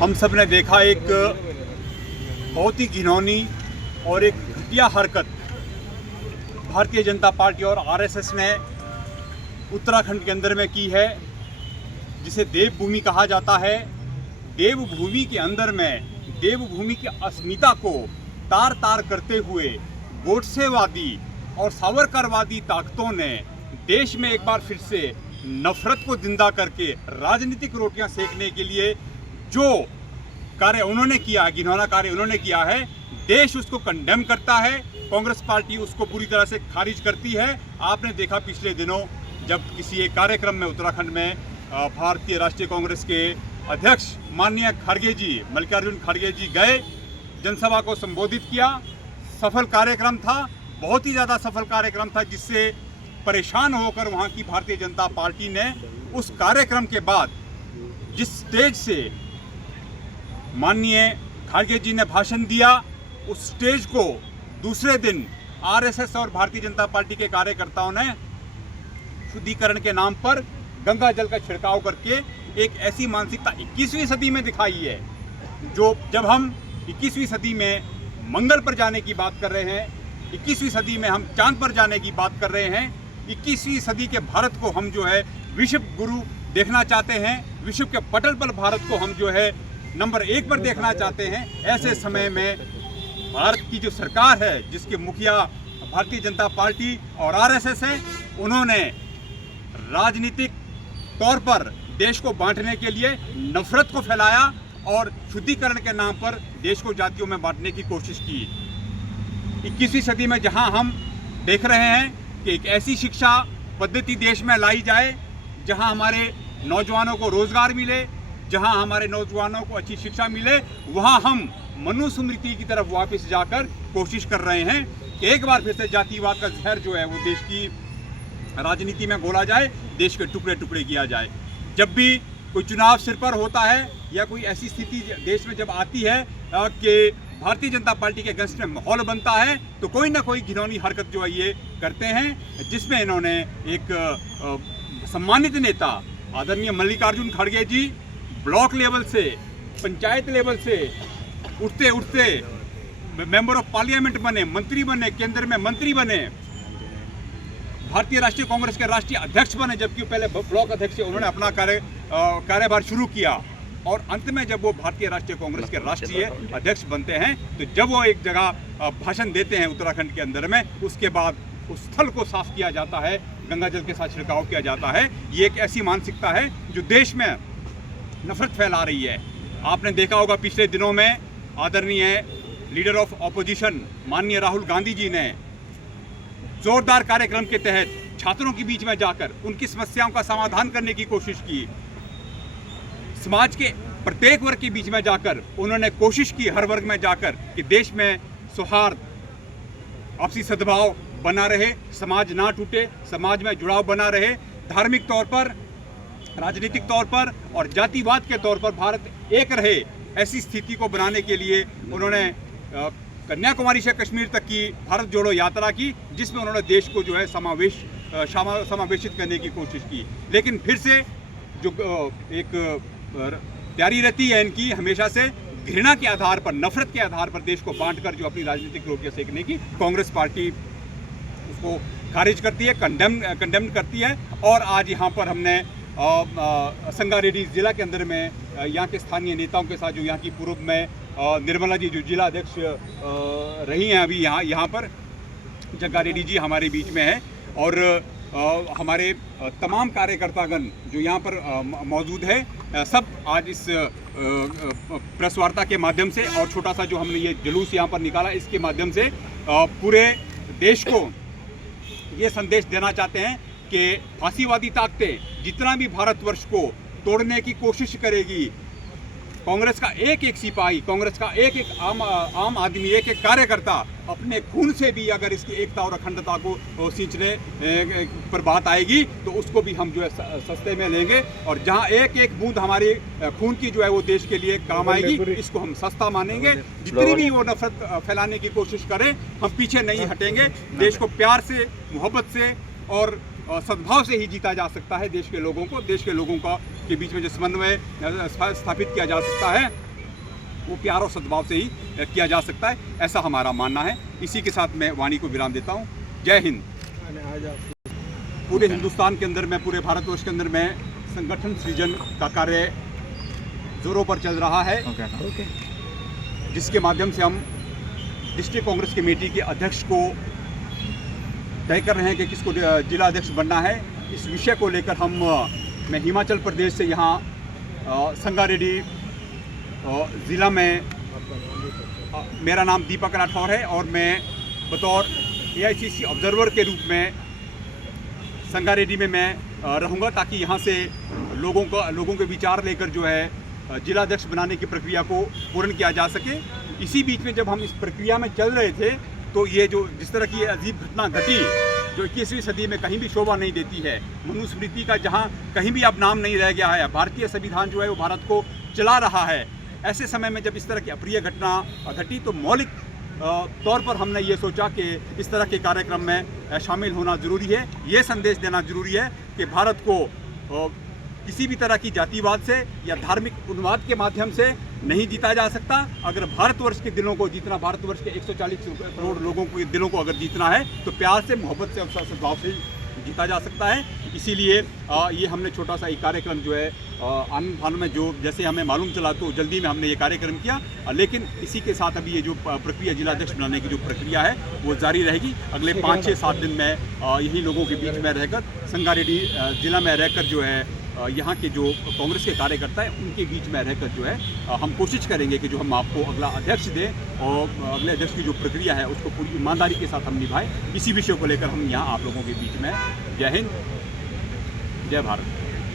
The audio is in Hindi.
हम सब ने देखा एक बहुत ही घिनौनी और एक घटिया हरकत भारतीय जनता पार्टी और आरएसएस ने उत्तराखंड के अंदर में की है, जिसे देवभूमि कहा जाता है। देवभूमि के अंदर में देवभूमि की अस्मिता को तार तार करते हुए गोडसेवादी और सावरकरवादी ताकतों ने देश में एक बार फिर से नफरत को जिंदा करके राजनीतिक रोटियां सेकने के लिए जो कार्य उन्होंने किया, घिनौना कार्य उन्होंने किया है, देश उसको कंडेम करता है। कांग्रेस पार्टी उसको पूरी तरह से खारिज करती है। आपने देखा पिछले दिनों जब किसी एक कार्यक्रम में उत्तराखंड में भारतीय राष्ट्रीय कांग्रेस के अध्यक्ष माननीय खड़गे जी, मल्लिकार्जुन खड़गे जी गए, जनसभा को संबोधित किया। सफल कार्यक्रम था, बहुत ही ज़्यादा सफल कार्यक्रम था, जिससे परेशान होकर वहाँ की भारतीय जनता पार्टी ने उस कार्यक्रम के बाद जिस स्टेज से माननीय खड़गे जी ने भाषण दिया, उस स्टेज को दूसरे दिन आरएसएस और भारतीय जनता पार्टी के कार्यकर्ताओं ने शुद्धिकरण के नाम पर गंगा जल का छिड़काव करके एक ऐसी मानसिकता 21वीं सदी में दिखाई है, जो जब हम 21वीं सदी में मंगल पर जाने की बात कर रहे हैं, 21वीं सदी में हम चांद पर जाने की बात कर रहे हैं, 21वीं सदी के भारत को हम जो है विश्व गुरु देखना चाहते हैं, विश्व के पटल पर भारत को हम जो है नंबर 1 पर देखना चाहते हैं। ऐसे समय में भारत की जो सरकार है, जिसके मुखिया भारतीय जनता पार्टी और आरएसएस है, उन्होंने राजनीतिक तौर पर देश को बांटने के लिए नफरत को फैलाया और शुद्धिकरण के नाम पर देश को जातियों में बांटने की कोशिश की। 21वीं सदी में जहां हम देख रहे हैं कि एक ऐसी शिक्षा पद्धति देश में लाई जाए जहां हमारे नौजवानों को रोजगार मिले, जहां हमारे नौजवानों को अच्छी शिक्षा मिले, वहां हम मनुस्मृति की तरफ वापस जाकर कोशिश कर रहे हैं कि एक बार फिर से जातिवाद का जहर जो है वो देश की राजनीति में घोला जाए, देश के टुकड़े टुकड़े किया जाए। जब भी कोई चुनाव सिर पर होता है या कोई ऐसी स्थिति देश में जब आती है कि भारतीय जनता पार्टी के अगेंस्ट में माहौल बनता है, तो कोई ना कोई घिनौनी हरकत जो है ये करते हैं, जिसमें इन्होंने एक सम्मानित नेता आदरणीय मल्लिकार्जुन खड़गे जी ब्लॉक लेवल से, पंचायत लेवल से उठते उठते मेंबर ऑफ पार्लियामेंट बने, मंत्री बने, केंद्र में मंत्री बने, भारतीय राष्ट्रीय कांग्रेस के राष्ट्रीय अध्यक्ष बने, जबकि पहले ब्लॉक अध्यक्ष उन्होंने अपना कार्यभार शुरू किया। और अंत में जब वो भारतीय राष्ट्रीय कांग्रेस के राष्ट्रीय अध्यक्ष बनते हैं, तो जब वो एक जगह भाषण देते हैं उत्तराखंड के अंदर में, उसके बाद उस स्थल को साफ किया जाता है, गंगा जल के साथ छिड़काव किया जाता है। ये एक ऐसी मानसिकता है जो देश में नफरत फैला रही है। आपने देखा होगा पिछले दिनों में आदरणीय लीडर ऑफ ऑपोजिशन माननीय राहुल गांधी जी ने जोरदार कार्यक्रम के तहत छात्रों के बीच में जाकर उनकी समस्याओं का समाधान करने की कोशिश की। समाज के प्रत्येक वर्ग के बीच में जाकर उन्होंने कोशिश की, हर वर्ग में जाकर, कि देश में सौहार्द, आपसी सद्भाव बना रहे, समाज ना टूटे, समाज में जुड़ाव बना रहे, धार्मिक तौर पर, राजनीतिक तौर पर और जातिवाद के तौर पर भारत एक रहे, ऐसी स्थिति को बनाने के लिए उन्होंने कन्याकुमारी से कश्मीर तक की भारत जोड़ो यात्रा की, जिसमें उन्होंने देश को जो है समावेशित करने की कोशिश की। लेकिन फिर से जो एक तैयारी रहती है इनकी हमेशा से घृणा के आधार पर, नफरत के आधार पर देश को बांटकर जो अपनी राजनीतिक रोटियां सेकने की, कांग्रेस पार्टी उसको खारिज करती है, कंडेम करती है। और आज यहाँ पर हमने संगारेड्डी जिला के अंदर में यहाँ के स्थानीय नेताओं के साथ, जो यहाँ की पूर्व में निर्मला जी जो जिला अध्यक्ष रही हैं, अभी यहाँ पर जग्गारेड्डी जी हमारे बीच में है, और हमारे तमाम कार्यकर्तागण जो यहाँ पर मौजूद है, सब आज इस प्रेस वार्ता के माध्यम से और छोटा सा जो हमने ये जुलूस यहाँ पर निकाला, इसके माध्यम से पूरे देश को ये संदेश देना चाहते हैं कि फांसीवादी ताकतें जितना भी भारतवर्ष को तोड़ने की कोशिश करेगी, कांग्रेस का एक एक सिपाही, कांग्रेस का एक एक आम आदमी, एक एक कार्यकर्ता अपने खून से भी अगर इसकी एकता और अखंडता को सींचने पर बात आएगी, तो उसको भी हम जो है सस्ते में लेंगे। और जहां एक एक बूंद हमारी खून की जो है वो देश के लिए काम आएगी, इसको हम सस्ता मानेंगे। जितनी भी वो नफरत फैलाने की कोशिश करें, हम पीछे नहीं हटेंगे। देश को प्यार से, मोहब्बत से और सद्भाव से ही जीता जा सकता है। देश के लोगों के बीच में जो समन्वय स्थापित किया जा सकता है, वो प्यार और सद्भाव से ही किया जा सकता है, ऐसा हमारा मानना है। इसी के साथ मैं वाणी को विराम देता हूँ। जय हिंद। पूरे हिंदुस्तान के अंदर में, पूरे भारतवर्ष के अंदर में संगठन सृजन का कार्य जोरों पर चल रहा है, जिसके माध्यम से हम डिस्ट्रिक्ट कांग्रेस कमेटी के अध्यक्ष को तय कर रहे हैं कि किसको जिला अध्यक्ष बनना है। इस विषय को लेकर मैं हिमाचल प्रदेश से यहाँ संगारेड्डी ज़िला में, मेरा नाम दीपक राठौर है और मैं बतौर AICC ऑब्जर्वर के रूप में संगारेड्डी में मैं रहूँगा, ताकि यहाँ से लोगों के विचार लेकर जो है जिला अध्यक्ष बनाने की प्रक्रिया को पूर्ण किया जा सके। इसी बीच में जब हम इस प्रक्रिया में चल रहे थे तो ये जो जिस तरह की अजीब घटना घटी, जो 21वीं सदी में कहीं भी शोभा नहीं देती है, मनुस्मृति का जहाँ कहीं भी अब नाम नहीं रह गया है, भारतीय संविधान जो है वो भारत को चला रहा है, ऐसे समय में जब इस तरह की अप्रिय घटना घटी तो मौलिक तौर पर हमने ये सोचा कि इस तरह के कार्यक्रम में शामिल होना ज़रूरी है। ये संदेश देना ज़रूरी है कि भारत को किसी भी तरह की जातिवाद से या धार्मिक उन्माद के माध्यम से नहीं जीता जा सकता। अगर भारतवर्ष के दिलों को जीतना, भारतवर्ष के 140 करोड़ लोगों के दिलों को अगर जीतना है तो प्यार से, मोहब्बत से और सद्भाव से जीता जा सकता है। इसीलिए ये हमने छोटा सा एक कार्यक्रम जो है आनंद फानों में, जो जैसे हमें मालूम चला तो जल्दी में हमने ये कार्यक्रम किया, लेकिन इसी के साथ अभी ये जो प्रक्रिया जिला अध्यक्ष बनाने की जो प्रक्रिया है वो जारी रहेगी। अगले 5, 6, 7 दिन में यही लोगों के बीच में रहकर, संगारेड्डी ज़िला में रहकर जो है यहाँ के जो कांग्रेस के कार्यकर्ता हैं उनके बीच में रहकर जो है हम कोशिश करेंगे कि जो हम आपको अगला अध्यक्ष दें और अगले अध्यक्ष की जो प्रक्रिया है उसको पूरी ईमानदारी के साथ हम निभाएं। इसी विषय को लेकर हम यहाँ आप लोगों के बीच में। जय हिंद, जय भारत।